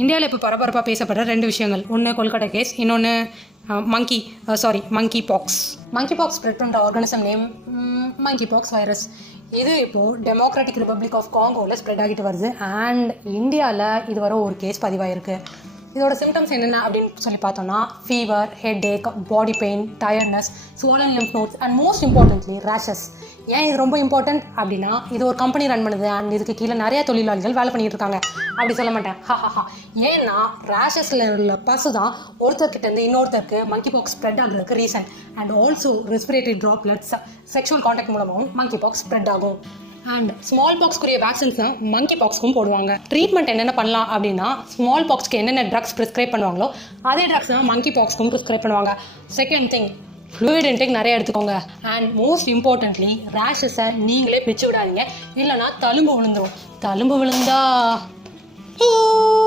இந்தியாவில் இப்போ பரபரப்பாக பேசப்படுற 2 விஷயங்கள். ஒன்று கொல்கட்டா கேஸ், இன்னொன்று மங்கி பாக்ஸ். மங்கி பாக்ஸ் ஸ்ப்ரெட் பண்ணுற ஆர்கானிசம் நேம் மங்கி பாக்ஸ் வைரஸ். இது இப்போது டெமோக்ராட்டிக் ரிப்பப்ளிக் ஆஃப் காங்கோவில் ஸ்ப்ரெட் ஆகிட்டு வருது. அண்ட் இந்தியாவில் இதுவரை ஒரு கேஸ் பதிவாயிருக்கு. இதோட சிம்டம்ஸ் என்னென்ன அப்படின்னு சொல்லி பார்த்தோம்னா fever, headache, body pain, tiredness, swollen lymph nodes and most importantly rashes. ஏன் இது ரொம்ப இம்பார்ட்டன்ட் அப்படின்னா இது ஒரு கம்பெனி ரன் பண்ணுது அண்ட் இதுக்கு கீழே நிறைய தொழிலாளிகள் வேலை பண்ணிட்டு இருக்காங்க. அப்படி சொல்ல மாட்டேன், ஏன்னா ரேஷஸில் உள்ள பசு தான் ஒருத்தர்கிட்டேருந்து இன்னொருத்தருக்கு மங்கி பாக்ஸ் ஸ்ப்ரெட் ஆகுறதுக்கு reason. And also respiratory droplets sexual contact மூலமாகவும் மங்கி பாக்ஸ் ஸ்ப்ரெட் ஆகும். அண்ட் ஸ்மால் பாக்ஸ்க்குரிய வேக்சின்ஸ் தான் மங்கி பாக்ஸ்க்கும் போடுவாங்க. ட்ரீட்மெண்ட் என்னென்ன பண்ணலாம் அப்படின்னா ஸ்மால் பாக்ஸ்க்கு என்னென்ன ட்ரக்ஸ் ப்ரிஸ்கிரைப் பண்ணுவாங்களோ அதே ட்ரக்ஸ் தான் மங்கி பாக்ஸ்க்கும் ப்ரிஸ்கிரைப் பண்ணுவாங்க. செகண்ட் திங், ஃப்ளூயிட் இன்டேக் நிறைய எடுத்துக்கோங்க. அண்ட் மோஸ்ட் இம்பார்ட்டன்ட்லி ரேஷஸை நீங்களே பிச்சு விடாதீங்க, இல்லைனா தழும்பு விழுந்துடும். தழும்பு விழுந்தா